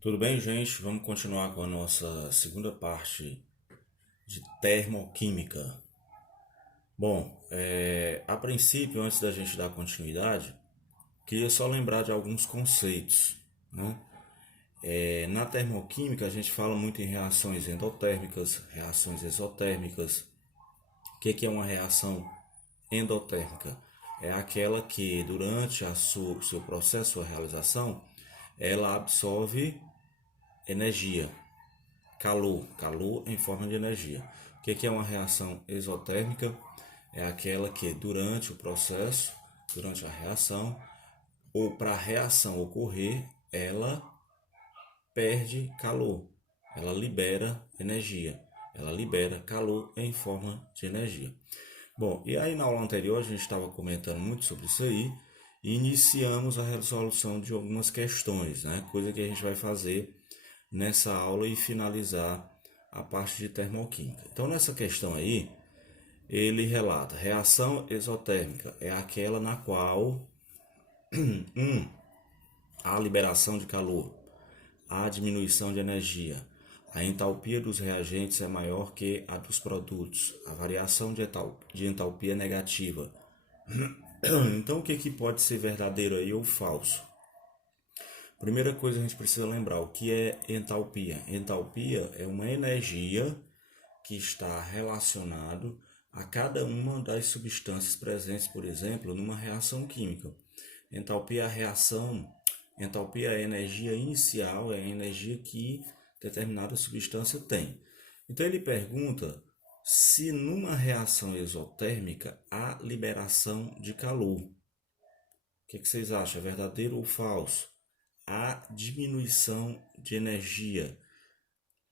Tudo bem, gente? Vamos continuar com a nossa segunda parte de termoquímica. Bom, a princípio, antes da gente dar continuidade, queria só lembrar de alguns conceitos, né? Na termoquímica, a gente fala muito em reações endotérmicas, reações exotérmicas. O que é uma reação endotérmica? É aquela que, durante seu processo, sua realização, ela absorve energia, calor em forma de energia. O que é uma reação exotérmica? É aquela que durante o processo, durante a reação, ou para a reação ocorrer, ela perde calor, ela libera energia, ela libera calor em forma de energia. Bom, e aí na aula anterior a gente estava comentando muito sobre isso aí e iniciamos a resolução de algumas questões, né? Coisa que a gente vai fazer nessa aula e finalizar a parte de termoquímica. Então, nessa questão aí, ele relata: reação exotérmica é aquela na qual há liberação de calor, há diminuição de energia, a entalpia dos reagentes é maior que a dos produtos, a variação de entalpia é negativa. Então, o que pode ser verdadeiro aí ou falso? Primeira coisa, a gente precisa lembrar o que é entalpia. Entalpia é uma energia que está relacionado a cada uma das substâncias presentes, por exemplo, numa reação química. Entalpia é a reação, entalpia é a energia inicial, é a energia que determinada substância tem. Então ele pergunta se numa reação exotérmica há liberação de calor. O que vocês acham? É verdadeiro ou falso? Há diminuição de energia.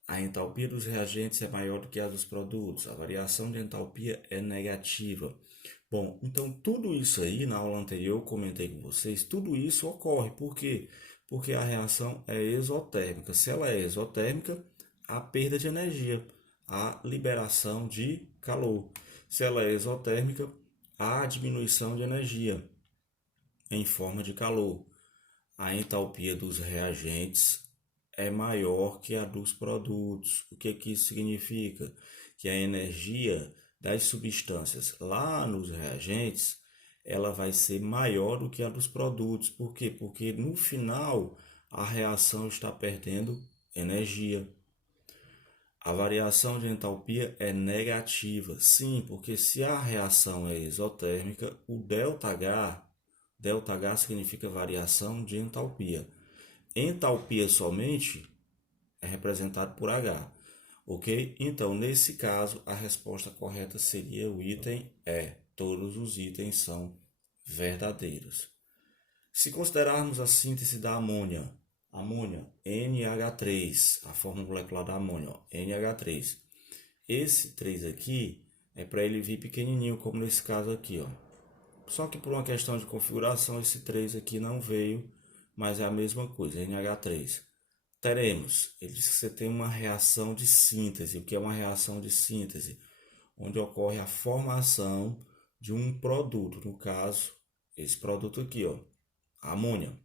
A entalpia dos reagentes é maior do que a dos produtos. A variação de entalpia é negativa. Bom, então tudo isso aí, na aula anterior eu comentei com vocês, tudo isso ocorre. Por quê? Porque a reação é exotérmica. Se ela é exotérmica, há perda de energia, há liberação de calor. Se ela é exotérmica, há diminuição de energia em forma de calor. A entalpia dos reagentes é maior que a dos produtos. O que isso significa? Que a energia das substâncias lá nos reagentes, ela vai ser maior do que a dos produtos. Por quê? Porque no final a reação está perdendo energia. A variação de entalpia é negativa. Sim, porque se a reação é exotérmica, o ΔH significa variação de entalpia. Entalpia somente é representado por H, ok? Então, nesse caso, a resposta correta seria o item E. Todos os itens são verdadeiros. Se considerarmos a síntese da amônia, NH3, a fórmula molecular da amônia, ó, NH3. Esse 3 aqui é para ele vir pequenininho, como nesse caso aqui, ó. Só que por uma questão de configuração, esse 3 aqui não veio, mas é a mesma coisa, NH3. Ele diz que você tem uma reação de síntese. O que é uma reação de síntese? Onde ocorre a formação de um produto, no caso, esse produto aqui, ó, a amônia.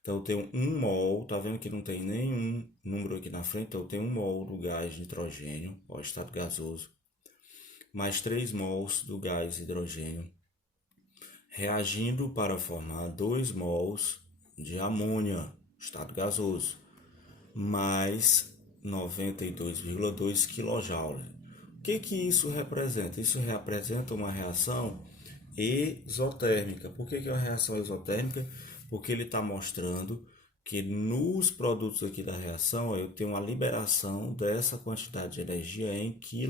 Então eu tenho 1 mol, tá vendo que não tem nenhum número aqui na frente? Então eu tenho 1 mol do gás de nitrogênio, ó, estado gasoso, mais 3 mols do gás de hidrogênio, reagindo para formar 2 mols de amônia, estado gasoso, mais 92,2 kJ. O que isso representa? Isso representa uma reação exotérmica. Por que é uma reação exotérmica? Porque ele está mostrando que nos produtos aqui da reação eu tenho uma liberação dessa quantidade de energia em kJ.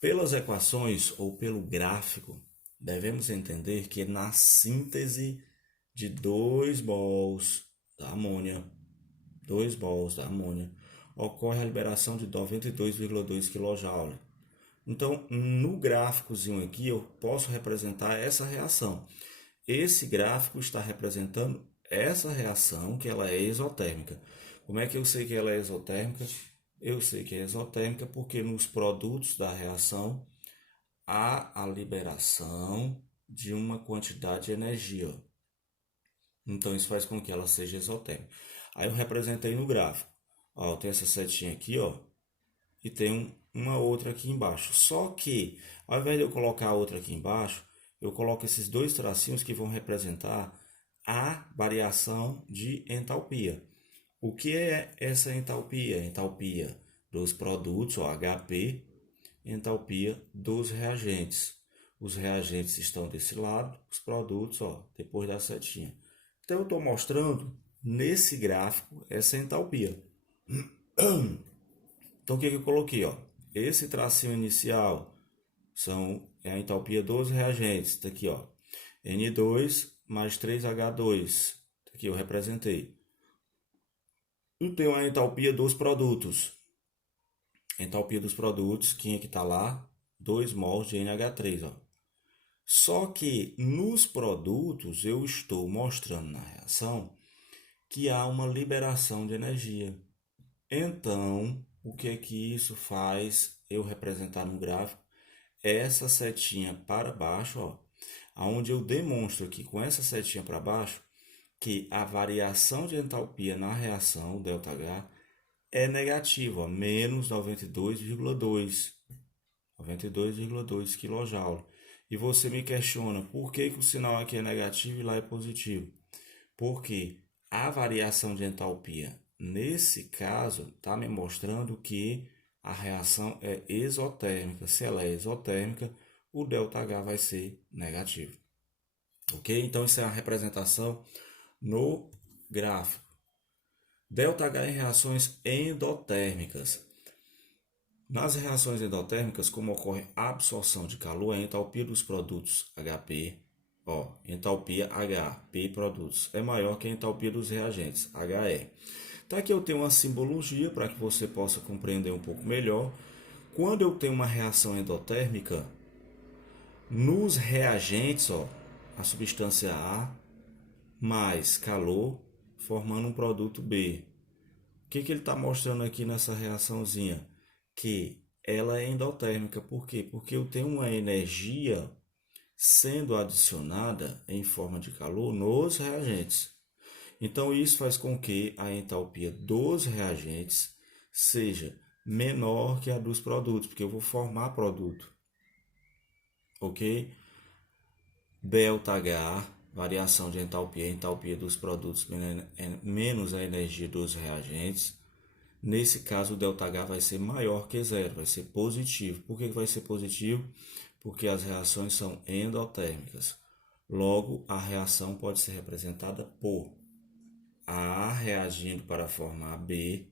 Pelas equações ou pelo gráfico, devemos entender que na síntese de 2 mols da amônia, 2 mols da amônia, ocorre a liberação de 92,2 kJ. Então, no gráficozinho aqui, eu posso representar essa reação. Esse gráfico está representando essa reação, que ela é exotérmica. Como é que eu sei que ela é exotérmica? Eu sei que é exotérmica porque nos produtos da reação há a liberação de uma quantidade de energia. Então isso faz com que ela seja exotérmica. Aí eu representei no gráfico. Ó, tem essa setinha aqui, ó, e tem uma outra aqui embaixo. Só que, ao invés de eu colocar a outra aqui embaixo, eu coloco esses dois tracinhos que vão representar a variação de entalpia. O que é essa entalpia? Entalpia dos produtos, ó, HP, entalpia dos reagentes. Os reagentes estão desse lado, os produtos, ó, depois da setinha. Então eu estou mostrando nesse gráfico essa entalpia. Então o que eu coloquei, ó? Esse tracinho inicial é a entalpia dos reagentes. Tá aqui, ó. N2 mais 3H2. Tá aqui eu representei. E tem a entalpia dos produtos. Entalpia dos produtos, quem é que está lá? 2 mols de NH3, ó. Só que nos produtos eu estou mostrando na reação que há uma liberação de energia. Então, o que é que isso faz eu representar no gráfico? Essa setinha para baixo, ó, onde eu demonstro aqui com essa setinha para baixo que a variação de entalpia na reação, ΔH, é negativa, ó, menos 92,2 kJ. E você me questiona por que o sinal aqui é negativo e lá é positivo? Porque a variação de entalpia, nesse caso, está me mostrando que a reação é exotérmica. Se ela é exotérmica, o ΔH vai ser negativo. Ok? Então, isso é a representação no gráfico. ΔH em reações endotérmicas. Nas reações endotérmicas, como ocorre a absorção de calor, a entalpia dos produtos HP, ó, entalpia HP produtos, é maior que a entalpia dos reagentes, HE. Então aqui eu tenho uma simbologia para que você possa compreender um pouco melhor. Quando eu tenho uma reação endotérmica, nos reagentes, ó, a substância A mais calor, formando um produto B. O que ele está mostrando aqui nessa reaçãozinha? Que ela é endotérmica. Por quê? Porque eu tenho uma energia sendo adicionada em forma de calor nos reagentes. Então, isso faz com que a entalpia dos reagentes seja menor que a dos produtos, porque eu vou formar produto. Ok? ΔH, variação de entalpia, entalpia dos produtos menos a energia dos reagentes. Nesse caso, o ΔH vai ser maior que zero, vai ser positivo. Por que vai ser positivo? Porque as reações são endotérmicas. Logo, a reação pode ser representada por A reagindo para formar B,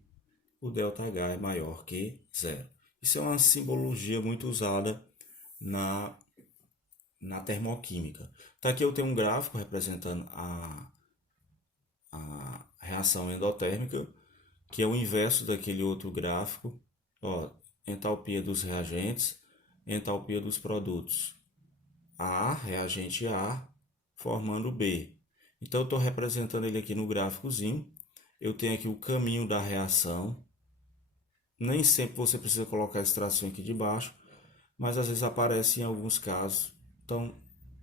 o ΔH é maior que zero. Isso é uma simbologia muito usada na termoquímica. Então aqui eu tenho um gráfico representando a reação endotérmica, que é o inverso daquele outro gráfico. Ó, entalpia dos reagentes, entalpia dos produtos. A, reagente A, formando B. Então eu estou representando ele aqui no gráficozinho. Eu tenho aqui o caminho da reação. Nem sempre você precisa colocar esse tracinho aqui de baixo, mas às vezes aparece em alguns casos. Então,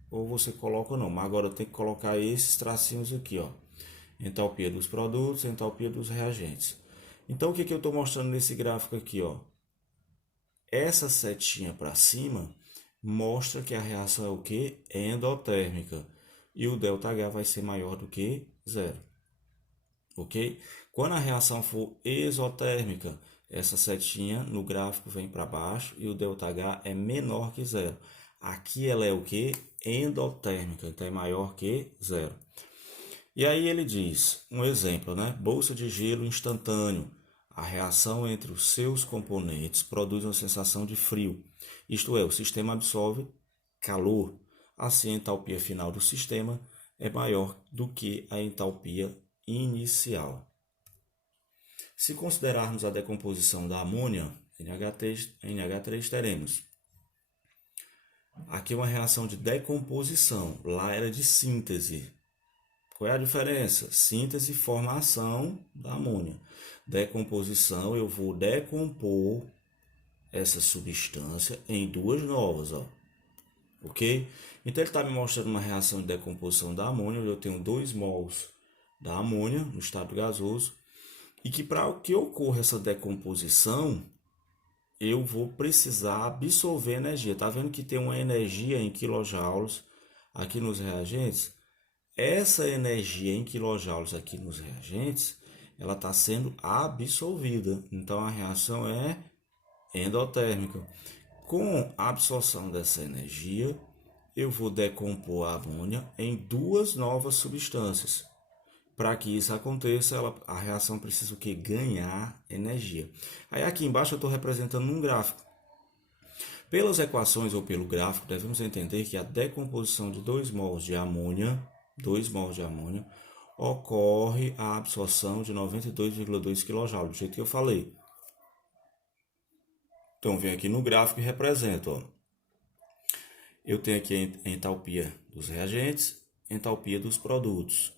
ou você coloca ou não. Mas agora eu tenho que colocar esses tracinhos aqui, ó. Entalpia dos produtos, entalpia dos reagentes. Então, o que eu estou mostrando nesse gráfico aqui, ó? Essa setinha para cima mostra que a reação é o que? Endotérmica. E o ΔH vai ser maior do que zero. Ok? Quando a reação for exotérmica, essa setinha no gráfico vem para baixo e o ΔH é menor que zero. Aqui ela é o que? Endotérmica, então é maior que zero. E aí ele diz, um exemplo, né? Bolsa de gelo instantâneo. A reação entre os seus componentes produz uma sensação de frio. Isto é, o sistema absorve calor. Assim, a entalpia final do sistema é maior do que a entalpia inicial. Se considerarmos a decomposição da amônia, NH3, teremos aqui uma reação de decomposição, lá era de síntese. Qual é a diferença? Síntese e formação da amônia. Decomposição, eu vou decompor essa substância em duas novas, ó. ok? Então ele está me mostrando uma reação de decomposição da amônia, onde eu tenho 2 mols da amônia no estado gasoso, e que para que ocorra essa decomposição, eu vou precisar absorver energia. Tá vendo que tem uma energia em quilojoules aqui nos reagentes? Essa energia em quilojoules aqui nos reagentes, ela está sendo absorvida. Então a reação é endotérmica. Com a absorção dessa energia, eu vou decompor a amônia em 2 novas substâncias. Para que isso aconteça, a reação precisa o quê? Ganhar energia. Aí aqui embaixo eu estou representando num gráfico. Pelas equações ou pelo gráfico, devemos entender que a decomposição de 2 mols de amônia, ocorre a absorção de 92,2 kJ, do jeito que eu falei. Então, venho aqui no gráfico e represento. Ó. Eu tenho aqui a entalpia dos reagentes, entalpia dos produtos.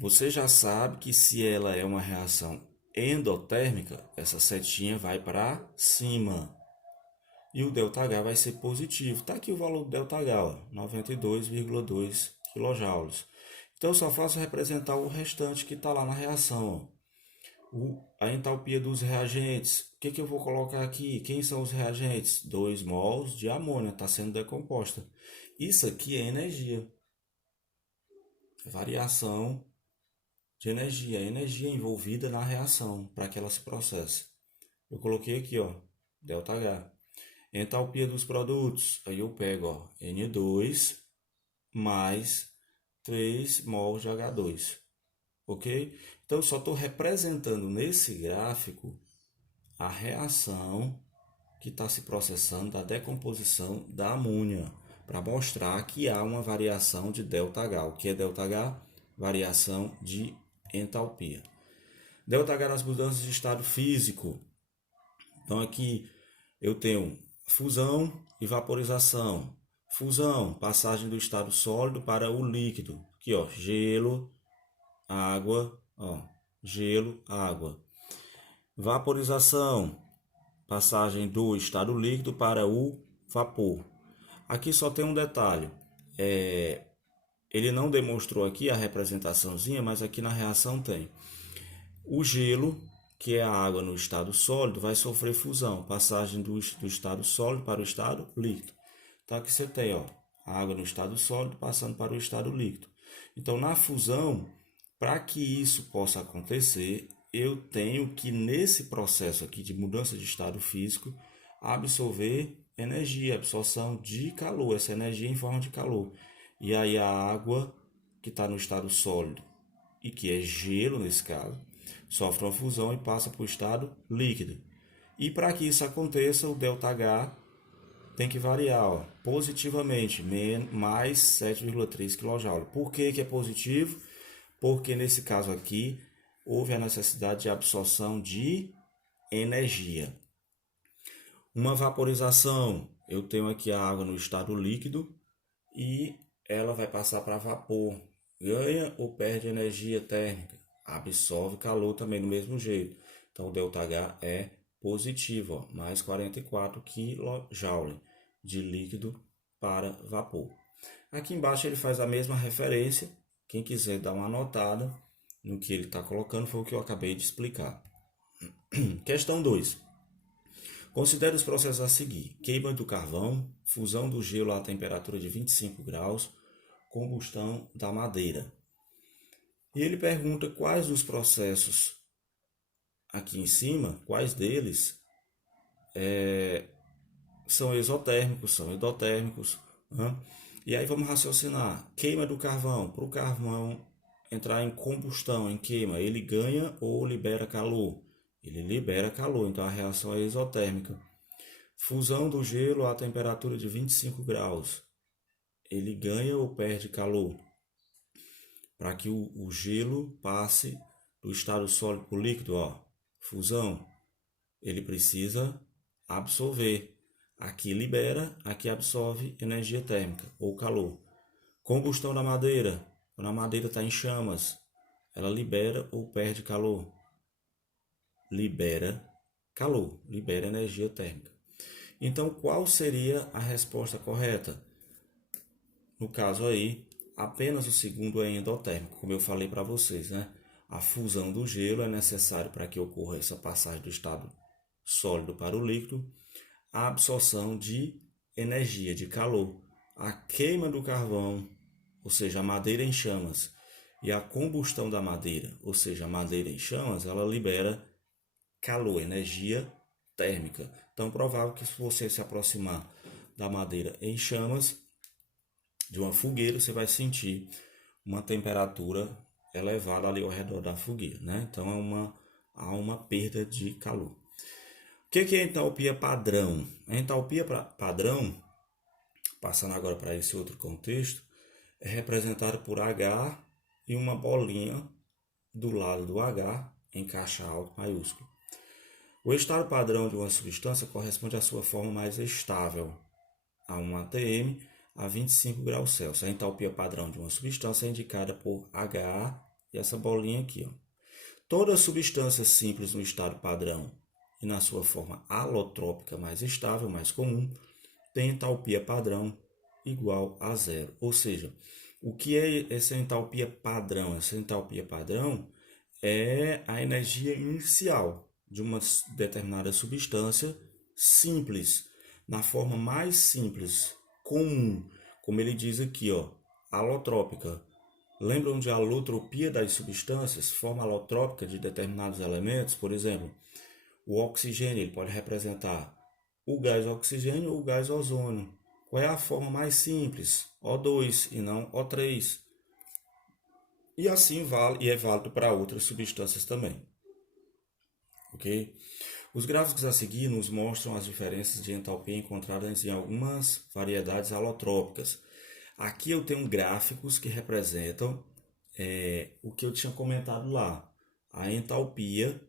Você já sabe que se ela é uma reação endotérmica, essa setinha vai para cima. E o ΔH vai ser positivo. Está aqui o valor do ΔH, 92,2 kJ. Então, eu só faço representar o restante que está lá na reação. A entalpia dos reagentes. O que eu vou colocar aqui? Quem são os reagentes? 2 mols de amônia, está sendo decomposta. Isso aqui é energia. Variação de energia. Energia envolvida na reação para que ela se processe. Eu coloquei aqui, ó, ΔH. Entalpia dos produtos. Aí eu pego, ó, N2 mais 3 mols de H2. Ok? Então, eu só estou representando nesse gráfico a reação que está se processando da decomposição da amônia, para mostrar que há uma variação de ΔH. O que é ΔH? Variação de entalpia. ΔH nas mudanças de estado físico. Então, aqui eu tenho fusão e vaporização. Fusão, passagem do estado sólido para o líquido. Aqui, ó, gelo, água, ó, gelo, água. Vaporização, passagem do estado líquido para o vapor. Aqui só tem um detalhe. Ele não demonstrou aqui a representaçãozinha, mas aqui na reação tem. O gelo, que é a água no estado sólido, vai sofrer fusão, passagem do estado sólido para o estado líquido. Então aqui você tem, ó, a água no estado sólido passando para o estado líquido. Então na fusão, para que isso possa acontecer, eu tenho que nesse processo aqui de mudança de estado físico, absorver energia, absorção de calor, essa energia em forma de calor. E aí a água que está no estado sólido e que é gelo nesse caso, sofre uma fusão e passa para o estado líquido. E para que isso aconteça, o ΔH tem que variar, ó, positivamente, mais 7,3 kJ. Por que é positivo? Porque nesse caso aqui, houve a necessidade de absorção de energia. Uma vaporização, eu tenho aqui a água no estado líquido e ela vai passar para vapor. Ganha ou perde energia térmica? Absorve calor também do mesmo jeito. Então o ΔH é positivo, ó, mais 44 kJ de líquido para vapor. Aqui embaixo ele faz a mesma referência. Quem quiser dar uma anotada no que ele está colocando foi o que eu acabei de explicar. Questão 2. Considere os processos a seguir: queima do carvão, fusão do gelo a temperatura de 25 graus, combustão da madeira. E ele pergunta quais dos processos aqui em cima, quais deles são exotérmicos, são endotérmicos. Né? E aí vamos raciocinar. Queima do carvão. Para o carvão entrar em combustão, em queima, ele ganha ou libera calor? Ele libera calor, então a reação é exotérmica. Fusão do gelo a temperatura de 25 graus. Ele ganha ou perde calor? Para que o gelo passe do estado sólido para o líquido, ó, fusão, ele precisa absorver. Aqui libera, aqui absorve energia térmica ou calor. Combustão da madeira. Quando a madeira está em chamas, ela libera ou perde calor? Libera calor, libera energia térmica. Então, qual seria a resposta correta? no caso aí, apenas o segundo é endotérmico, como eu falei para vocês, né? A fusão do gelo é necessário para que ocorra essa passagem do estado sólido para o líquido, a absorção de energia, de calor, a queima do carvão, ou seja, a madeira em chamas, e a combustão da madeira, ou seja, a madeira em chamas, ela libera calor, energia térmica. Então, é provável que se você se aproximar da madeira em chamas, de uma fogueira, você vai sentir uma temperatura elevada ali ao redor da fogueira, né? Então, há uma perda de calor. O que é entalpia padrão? A entalpia padrão, passando agora para esse outro contexto, é representada por H e uma bolinha do lado do H em caixa alta maiúsculo. O estado padrão de uma substância corresponde à sua forma mais estável, a 1 atm a 25 graus Celsius. A entalpia padrão de uma substância é indicada por HA e essa bolinha aqui. Ó. Toda substância simples no estado padrão e na sua forma alotrópica mais estável, mais comum, tem entalpia padrão igual a zero. Ou seja, o que é essa entalpia padrão? Essa entalpia padrão é a energia inicial de uma determinada substância simples, na forma mais simples, comum, como ele diz aqui, ó, alotrópica. Lembram de alotropia das substâncias, forma alotrópica de determinados elementos? Por exemplo, o oxigênio ele pode representar o gás oxigênio ou o gás ozônio. Qual é a forma mais simples? O2 e não O3. E assim é válido para outras substâncias também. Ok? Os gráficos a seguir nos mostram as diferenças de entalpia encontradas em algumas variedades alotrópicas. Aqui eu tenho gráficos que representam o que eu tinha comentado lá, a entalpia,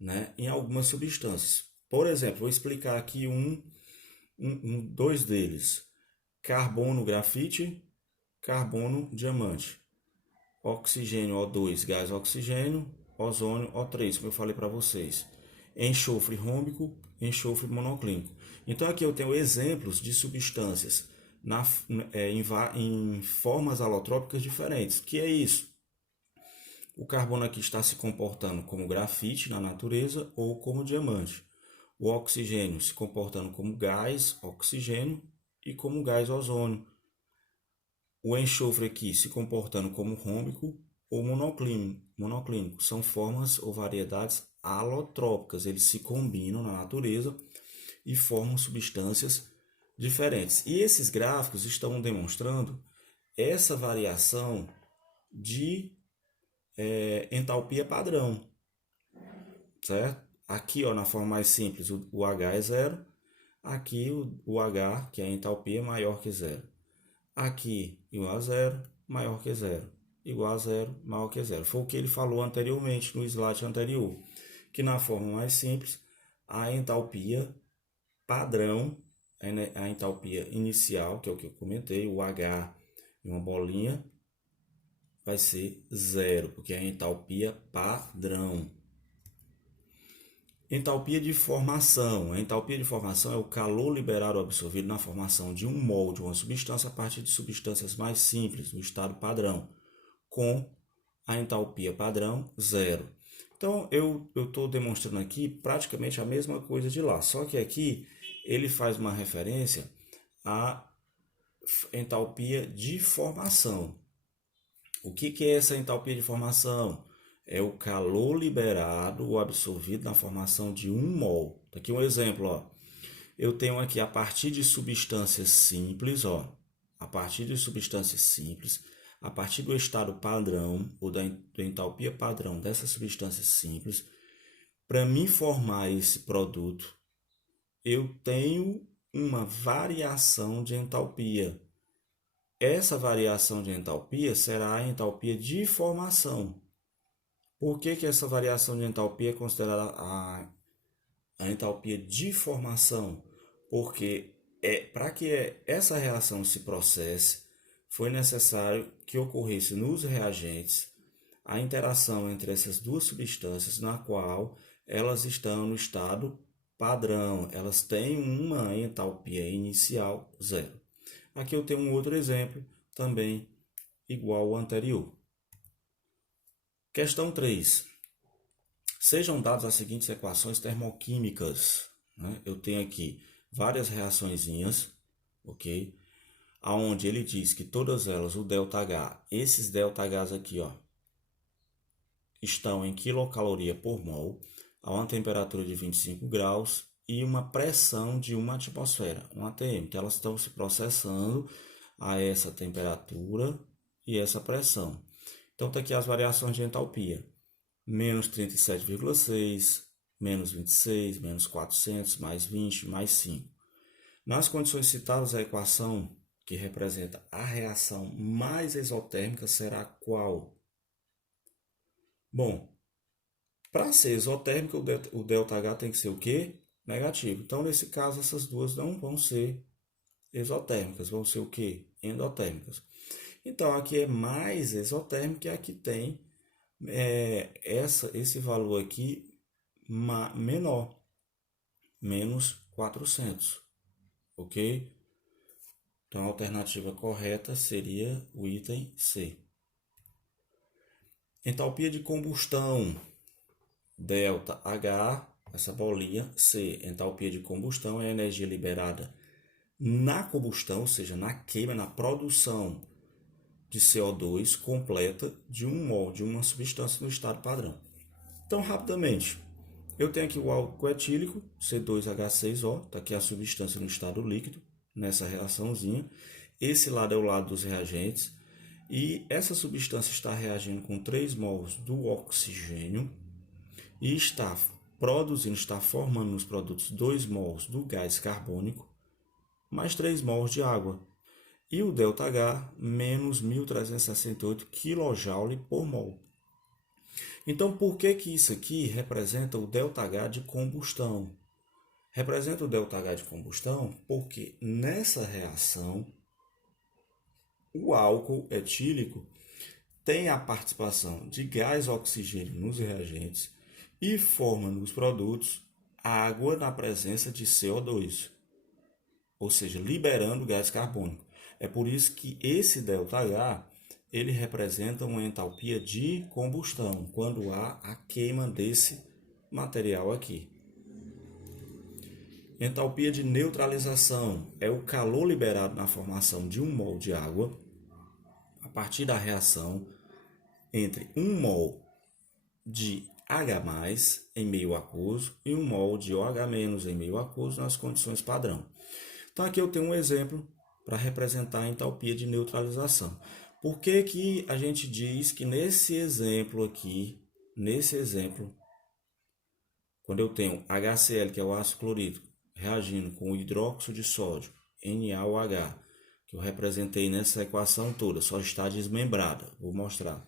né, em algumas substâncias. Por exemplo, vou explicar aqui dois deles: carbono grafite, carbono diamante, oxigênio O2, gás oxigênio, ozônio O3, como eu falei para vocês, enxofre rômbico, enxofre monoclínico. Então aqui eu tenho exemplos de substâncias em formas alotrópicas diferentes. O que é isso? O carbono aqui está se comportando como grafite na natureza ou como diamante. O oxigênio se comportando como gás oxigênio e como gás ozônio. O enxofre aqui se comportando como rômbico ou monoclínico. São formas ou variedades alotrópicas. Eles se combinam na natureza e formam substâncias diferentes. E esses gráficos estão demonstrando essa variação de entalpia padrão, certo? Aqui, ó, na forma mais simples, o H é zero. Aqui, o H, que é a entalpia, é maior que zero. Aqui, igual a zero, maior que zero. Igual a zero, maior que zero. Foi o que ele falou anteriormente, no slide anterior. Que na forma mais simples, a entalpia padrão, a entalpia inicial, que é o que eu comentei, o H e uma bolinha, vai ser zero, porque é a entalpia padrão. Entalpia de formação. A entalpia de formação é o calor liberado ou absorvido na formação de um mol de uma substância a partir de substâncias mais simples, no estado padrão, com a entalpia padrão zero. Então, eu estou demonstrando aqui praticamente a mesma coisa de lá, só que aqui ele faz uma referência à entalpia de formação. O que é essa entalpia de formação? É o calor liberado ou absorvido na formação de um mol. Aqui um exemplo, ó. Eu tenho aqui a partir de substâncias simples, ó, a partir de substâncias simples, a partir do estado padrão ou da entalpia padrão dessas substâncias simples, para me formar esse produto, eu tenho uma variação de entalpia. Essa variação de entalpia será a entalpia de formação. Por que essa variação de entalpia é considerada a entalpia de formação? Porque para que essa reação se processe, foi necessário que ocorresse nos reagentes a interação entre essas duas substâncias, na qual elas estão no estado padrão, elas têm uma entalpia inicial zero. Aqui eu tenho um outro exemplo também igual ao anterior. Questão 3. Sejam dadas as seguintes equações termoquímicas. Né? Eu tenho aqui várias reaçõezinhas, ok? Aonde ele diz que todas elas, o ΔH, esses ΔHs aqui, ó, estão em quilocaloria por mol, a uma temperatura de 25 graus e uma pressão de 1 atmosfera, 1 atm. Então, elas estão se processando a essa temperatura e essa pressão. Então, está aqui as variações de entalpia. Menos 37,6, menos 26, menos 400, mais 20, mais 5. Nas condições citadas, a equação que representa a reação mais exotérmica será qual? Bom, para ser exotérmica, o ΔH tem que ser o quê? Negativo. Então, nesse caso, essas duas não vão ser exotérmicas, vão ser o quê? Endotérmicas. Então, aqui é mais exotérmica e aqui tem esse valor aqui menor, menos 400, ok? Então, a alternativa correta seria o item C. Entalpia de combustão, ΔH, essa bolinha, C. Entalpia de combustão é a energia liberada na combustão, ou seja, na queima, na produção de CO2 completa de 1 mol de uma substância no estado padrão. Então, rapidamente, eu tenho aqui o álcool etílico, C2H6O, está aqui a substância no estado líquido, nessa reaçãozinha. Esse lado é o lado dos reagentes. E essa substância está reagindo com 3 mols do oxigênio e está produzindo, está formando nos produtos 2 mols do gás carbônico, mais 3 mols de água. E o ΔH, menos 1.368 kJ por mol. Então, por que isso aqui representa o ΔH de combustão? Representa o ΔH de combustão porque nessa reação, o álcool etílico tem a participação de gás oxigênio nos reagentes e forma nos produtos água na presença de CO2, ou seja, liberando gás carbônico. É por isso que esse ΔH ele representa uma entalpia de combustão, quando há a queima desse material aqui. Entalpia de neutralização é o calor liberado na formação de 1 mol de água a partir da reação entre 1 mol de H+ em meio aquoso e 1 mol de OH- em meio aquoso nas condições padrão. Então aqui eu tenho um exemplo para representar a entalpia de neutralização. Por que que a gente diz que nesse exemplo aqui, quando eu tenho HCl, que é o ácido clorídrico, reagindo com o hidróxido de sódio, NaOH, que eu representei nessa equação toda, só está desmembrada. Vou mostrar.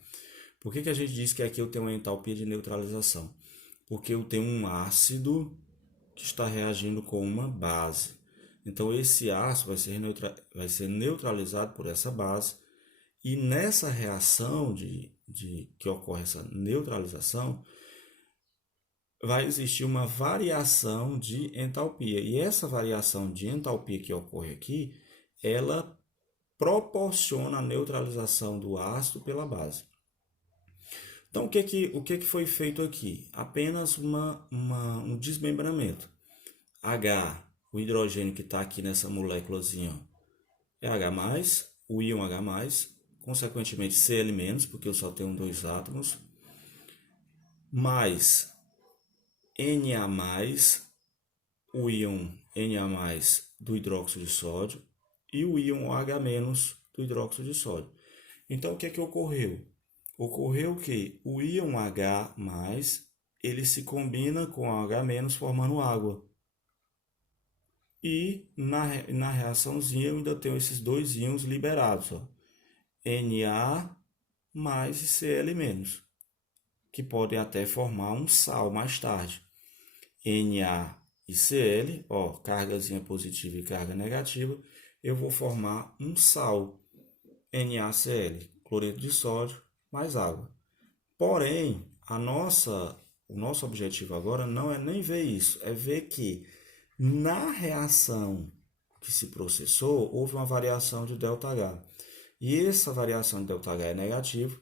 Por que que a gente diz que aqui eu tenho uma entalpia de neutralização? Porque eu tenho um ácido que está reagindo com uma base. Então, esse ácido vai ser neutralizado por essa base. E nessa reação que ocorre essa neutralização, vai existir uma variação de entalpia. E essa variação de entalpia que ocorre aqui, ela proporciona a neutralização do ácido pela base. Então, o que foi feito aqui? Apenas um desmembramento. H, o hidrogênio que está aqui nessa moléculazinha, é H+, o íon H+, consequentemente Cl-, porque eu só tenho 2 átomos, mais Na+, o íon Na+, do hidróxido de sódio, e o íon OH- do hidróxido de sódio. Então, o que ocorreu? Ocorreu que o íon H+, ele se combina com o H- formando água. E na reaçãozinha eu ainda tenho esses 2 íons liberados, ó, Na mais e Cl-, que podem até formar um sal mais tarde. Na e Cl, ó, cargazinha positiva e carga negativa, eu vou formar um sal, NaCl, cloreto de sódio mais água. Porém, o nosso objetivo agora não é nem ver isso, é ver que na reação que se processou, houve uma variação de ΔH. E essa variação de ΔH é negativo,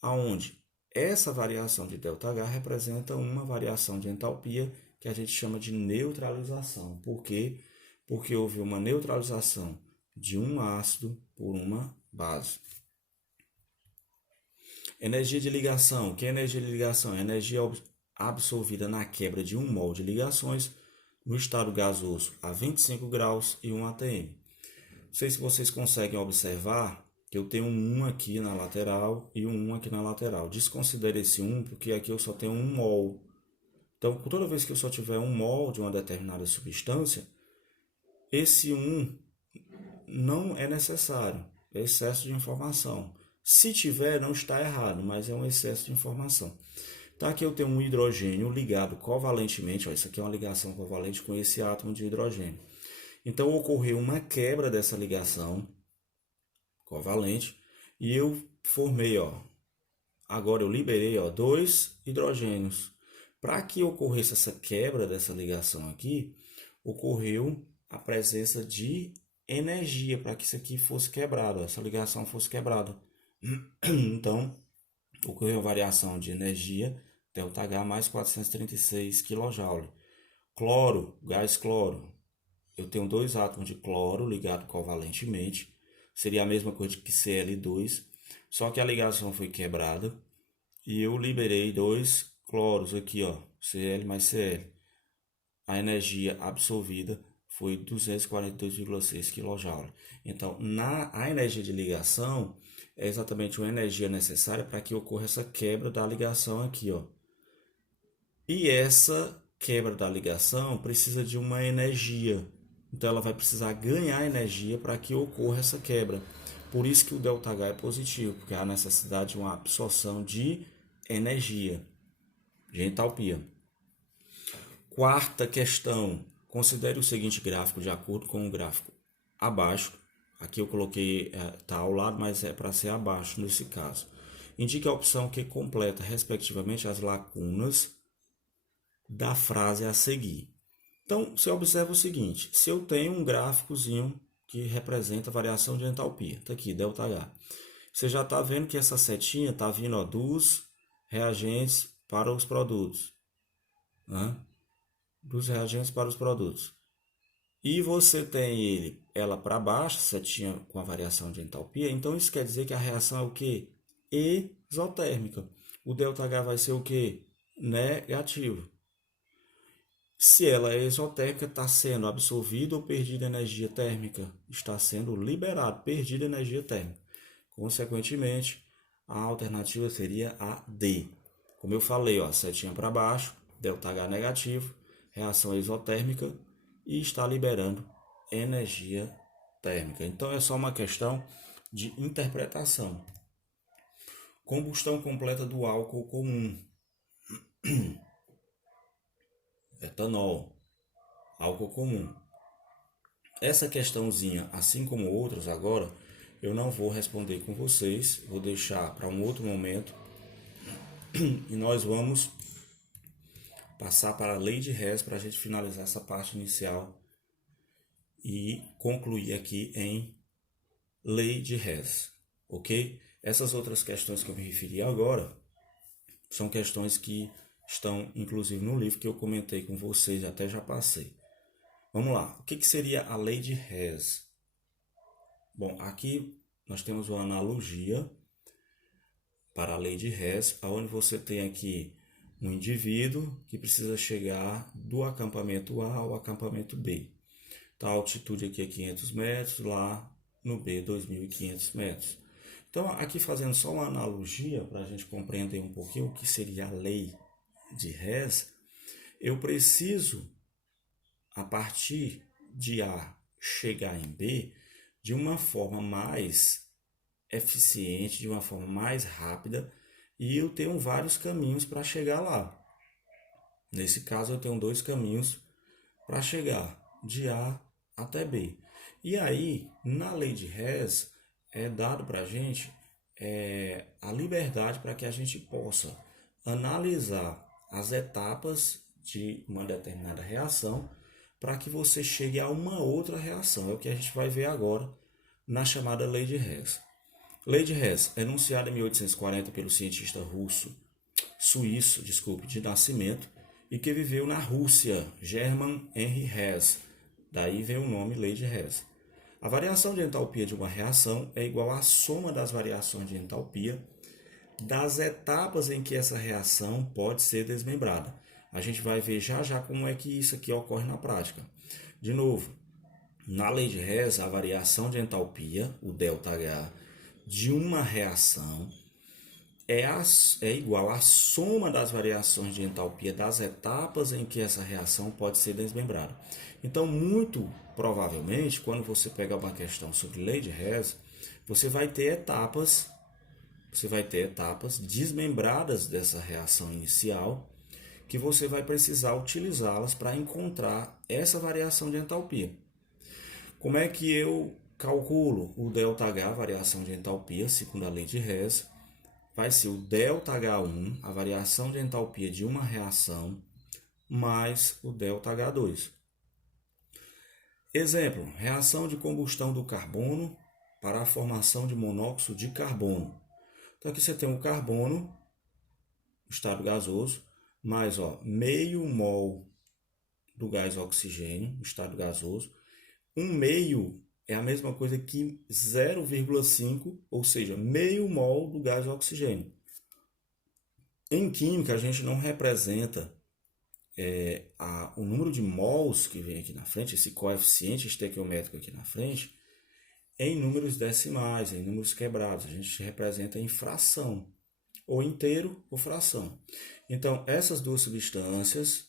aonde essa variação de ΔH representa uma variação de entalpia que a gente chama de neutralização. Por quê? Porque houve uma neutralização de um ácido por uma base. Energia de ligação. O que é energia de ligação? É energia absorvida na quebra de 1 mol de ligações no estado gasoso a 25 graus e 1 atm. Não sei se vocês conseguem observar que eu tenho um 1 aqui na lateral e um 1 aqui na lateral. Desconsidere esse 1 porque aqui eu só tenho 1 mol. Então, toda vez que eu só tiver 1 mol de uma determinada substância, esse 1 não é necessário, é excesso de informação. Se tiver, não está errado, mas é um excesso de informação. Então, aqui eu tenho um hidrogênio ligado covalentemente, ó, isso aqui é uma ligação covalente com esse átomo de hidrogênio. Então, ocorreu uma quebra dessa ligação covalente e eu formei, ó, agora eu liberei, ó, 2 hidrogênios. Para que ocorresse essa quebra dessa ligação aqui, ocorreu a presença de energia para que isso aqui fosse quebrado, essa ligação fosse quebrada. Então, ocorreu a variação de energia, ΔH mais 436 kJ. Cloro, gás cloro. Eu tenho 2 átomos de cloro ligados covalentemente. Seria a mesma coisa que Cl2, só que a ligação foi quebrada e eu liberei 2 cloros aqui, ó, Cl mais Cl. A energia absorvida foi 242,6 kJ. Então, a energia de ligação é exatamente uma energia necessária para que ocorra essa quebra da ligação aqui, ó. E essa quebra da ligação precisa de uma energia. Então, ela vai precisar ganhar energia para que ocorra essa quebra. Por isso que o ΔH é positivo, porque há necessidade de uma absorção de energia, de entalpia. Quarta questão. Considere o seguinte gráfico de acordo com o gráfico abaixo. Aqui eu coloquei, está ao lado, mas é para ser abaixo nesse caso. Indique a opção que completa, respectivamente, as lacunas da frase a seguir. Então, você observa o seguinte, se eu tenho um gráficozinho que representa a variação de entalpia, está aqui, ΔH. Você já está vendo que essa setinha está vindo, ó, dos reagentes para os produtos. Né? Dos reagentes para os produtos. E você tem ela para baixo, setinha com a variação de entalpia, então isso quer dizer que a reação é o quê? Exotérmica. O ΔH vai ser o quê? Negativo. Se ela é exotérmica, está sendo absorvida ou perdida energia térmica? Está sendo liberado, perdida energia térmica. Consequentemente, a alternativa seria a D. Como eu falei, ó, setinha para baixo, ΔH negativo, reação exotérmica e está liberando energia térmica. Então é só uma questão de interpretação. Combustão completa do álcool comum. Etanol, álcool comum. Essa questãozinha, assim como outras agora, eu não vou responder com vocês, vou deixar para um outro momento e nós vamos passar para a lei de Hess para a gente finalizar essa parte inicial e concluir aqui em lei de Hess, ok? Essas outras questões que eu me referi agora são questões que estão inclusive no livro que eu comentei com vocês, até já passei. Vamos lá, o que seria a lei de Hess? Bom, aqui nós temos uma analogia para a lei de Hess, onde você tem aqui um indivíduo que precisa chegar do acampamento A ao acampamento B. Então, a altitude aqui é 500 metros, lá no B, 2.500 metros. Então, aqui fazendo só uma analogia, para a gente compreender um pouquinho o que seria a lei de Hess, eu preciso, a partir de A chegar em B, de uma forma mais eficiente, de uma forma mais rápida, e eu tenho vários caminhos para chegar lá. Nesse caso, eu tenho 2 caminhos para chegar de A até B. E aí, na lei de Hess, é dado para a gente a liberdade para que a gente possa analisar as etapas de uma determinada reação para que você chegue a uma outra reação. É o que a gente vai ver agora na chamada lei de Hess. Lei de Hess, enunciada em 1840 pelo cientista suíço, de nascimento, e que viveu na Rússia, German Henry Hess. Daí vem o nome Lei de Hess. A variação de entalpia de uma reação é igual à soma das variações de entalpia das etapas em que essa reação pode ser desmembrada. A gente vai ver já já como é que isso aqui ocorre na prática. De novo, na lei de Hess, a variação de entalpia, o ΔH, de uma reação é igual à soma das variações de entalpia das etapas em que essa reação pode ser desmembrada. Então, muito provavelmente, quando você pegar uma questão sobre lei de Hess, você vai ter etapas desmembradas dessa reação inicial que você vai precisar utilizá-las para encontrar essa variação de entalpia. Como é que eu calculo o ΔH, variação de entalpia, segundo a lei de Hess? Vai ser o ΔH1, a variação de entalpia de uma reação, mais o ΔH2. Exemplo, reação de combustão do carbono para a formação de monóxido de carbono. Então aqui você tem o carbono, estado gasoso, mais meio mol do gás oxigênio, estado gasoso. Um meio é a mesma coisa que 0,5, ou seja, meio mol do gás oxigênio. Em química, a gente não representa o número de mols que vem aqui na frente, esse coeficiente estequiométrico aqui na frente, em números decimais, em números quebrados. A gente representa em fração, ou inteiro ou fração. Então, essas duas substâncias,